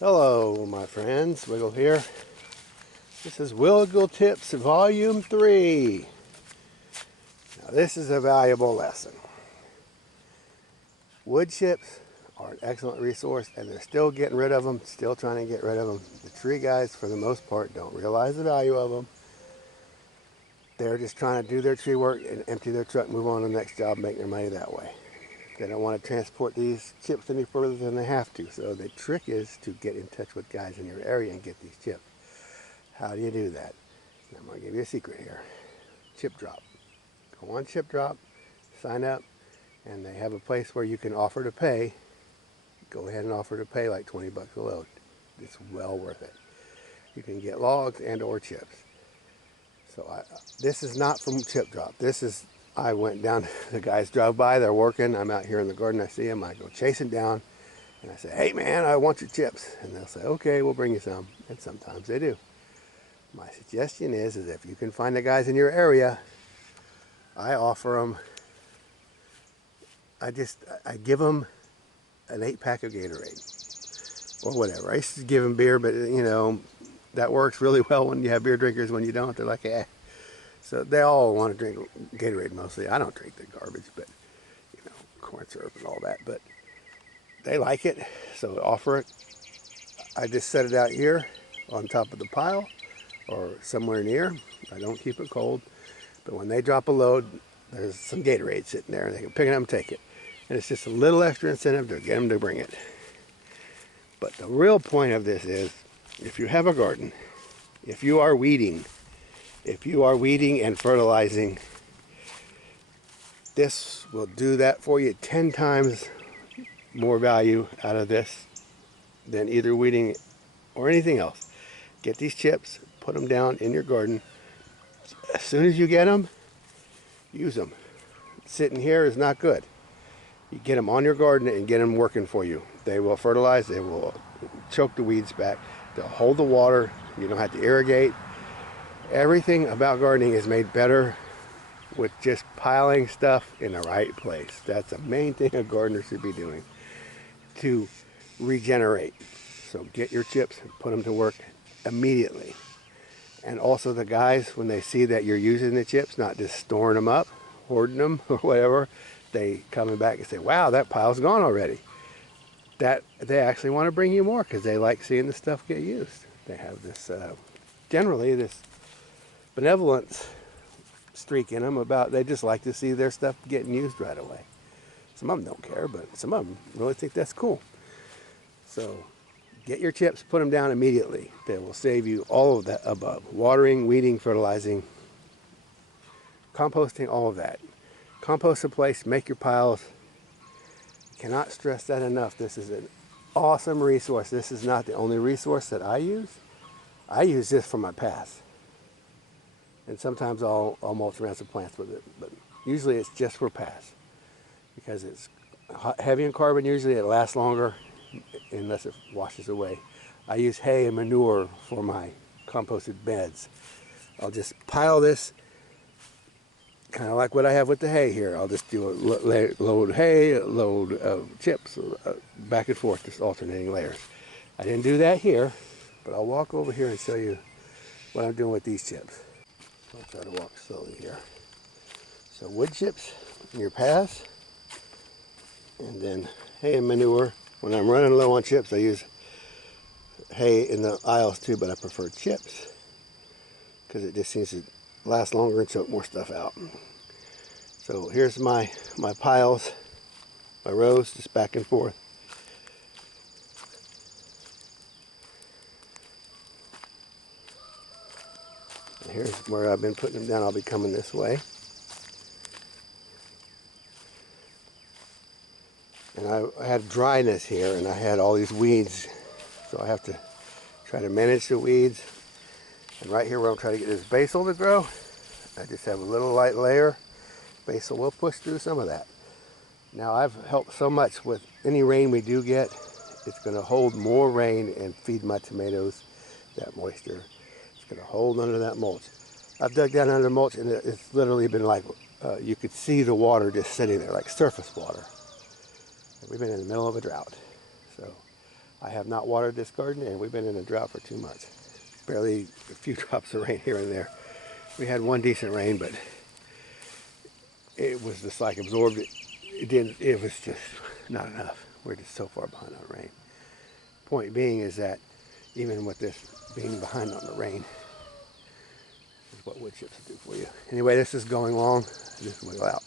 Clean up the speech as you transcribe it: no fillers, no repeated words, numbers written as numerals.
Hello my friends, Wiggle here. This is Wiggle Tips Volume 3. Now this is a valuable lesson. Wood chips are an excellent resource and they're still getting rid of them, still trying to get rid of them. The tree guys for the most part don't realize the value of them. They're just trying to do their tree work and empty their truck, move on to the next job, make their money that way. They don't want to transport these chips any further than they have to. So the trick is to get in touch with guys in your area and get these chips. How do you do that? I'm going to give you a secret here. Chip drop. Go on Chip Drop, sign up, and they have a place where you can offer to pay. Go ahead and offer to pay like 20 bucks a load. It's well worth it. You can get logs and or chips. So this is not from Chip Drop. This is, I went down, the guys drove by, they're working, I'm out here in the garden, I see them, I go chasing down, and I say, hey man, I want your chips. And they'll say, okay, we'll bring you some. And sometimes they do. My suggestion is if you can find the guys in your area, I offer them, I give them an 8-pack of Gatorade, or whatever. I used to give them beer, but you know, that works really well when you have beer drinkers. When you don't, they're like, eh. So they all want to drink Gatorade mostly. I don't drink the garbage, but you know, corn syrup and all that. But they like it, so offer it. I just set it out here on top of the pile or somewhere near. I don't keep it cold. But when they drop a load, there's some Gatorade sitting there, and they can pick it up and take it. And it's just a little extra incentive to get them to bring it. But the real point of this is, if you have a garden, if you are weeding and fertilizing, this will do that for you. 10 times more value out of this than either weeding or anything else. Get these chips, put them down in your garden. As soon as you get them, use them. Sitting here is not good. You get them on your garden and get them working for you. They will fertilize, they will choke the weeds back, they'll hold the water, you don't have to irrigate. Everything about gardening is made better with just piling stuff in the right place. That's the main thing a gardener should be doing to regenerate. So get your chips and put them to work immediately. And also the guys, when they see that you're using the chips, not just storing them up, hoarding them or whatever, they coming back and say, wow, that pile's gone already. That they actually want to bring you more because they like seeing the stuff get used. They have this, generally this benevolence streak in them about, they just like to see their stuff getting used right away. Some of them don't care, but some of them really think that's cool. So get your chips, put them down immediately. They will save you all of that above. Watering, weeding, fertilizing, composting, all of that. Compost in place, make your piles. Cannot stress that enough. This is an awesome resource. This is not the only resource that I use. I use this for my paths. And sometimes I'll mulch around some plants with it, but usually it's just for paths. Because it's heavy in carbon, usually it lasts longer unless it washes away. I use hay and manure for my composted beds. I'll just pile this, kind of like what I have with the hay here. I'll just do a load of hay, a load of chips, back and forth, just alternating layers. I didn't do that here, but I'll walk over here and show you what I'm doing with these chips. I'll try to walk slowly here. So wood chips in your paths, and then hay and manure. When I'm running low on chips, I use hay in the aisles too, but I prefer chips because it just seems to last longer and choke more stuff out. So here's my piles, my rows, just back and forth. And here's where I've been putting them down. I'll be coming this way. And I had dryness here, and I had all these weeds, so I have to try to manage the weeds. And right here where I'm trying to get this basil to grow, I just have a little light layer. Basil will push through some of that. Now I've helped so much with any rain we do get. It's going to hold more rain and feed my tomatoes that moisture. It's going to hold under that mulch. I've dug down under mulch, and it's literally been like, you could see the water just sitting there, like surface water. We've been in the middle of a drought. So I have not watered this garden, and we've been in a drought for 2 months. Barely a few drops of rain here and there. We had one decent rain, but it was just like absorbed. It was just not enough. We're just so far behind on rain. Point being is that even with this being behind on the rain, this is what wood chips will do for you. Anyway, this is going long. This will go out.